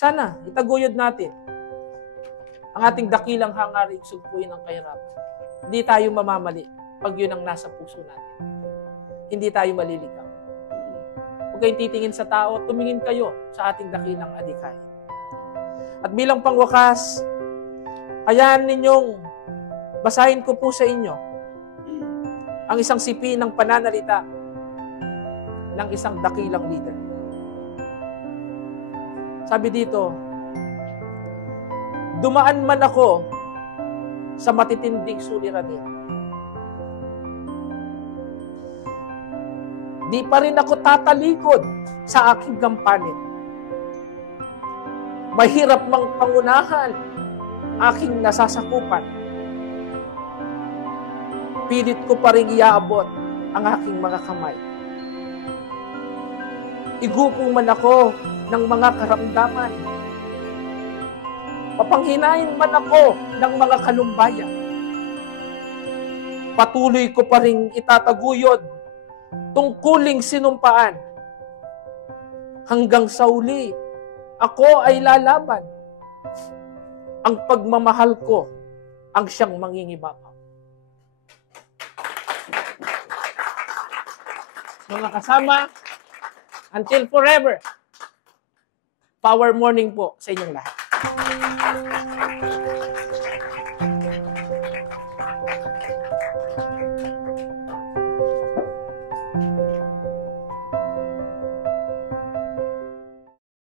Sana, itaguyod natin ang ating dakilang hangaring sugpuin ng kahirapan. Hindi tayo mamamali pag yun ang nasa puso natin. Hindi tayo maliligaw. Huwag kayong titingin sa tao, tumingin kayo sa ating dakilang adhikain. At bilang pangwakas, hayaan ninyong basahin ko po sa inyo ang isang sipi ng pananalita ng isang dakilang leader. Sabi dito, dumaan man ako sa matitinding suliranin, di pa rin ako tatalikod sa aking gampanin. Mahirap mang pangunahan aking nasasakupan. Pilit ko pa rin iaabot ang aking mga kamay. Igupong man ako ng mga karamdaman. Papanghinain man ako ng mga kalumbayan. Patuloy ko pa rin itataguyod tungkuling sinumpaan. Hanggang sa uli, ako ay lalaban. Ang pagmamahal ko ang siyang mangingibabaw. Mga kasama, until forever, Power Morning po sa inyong lahat.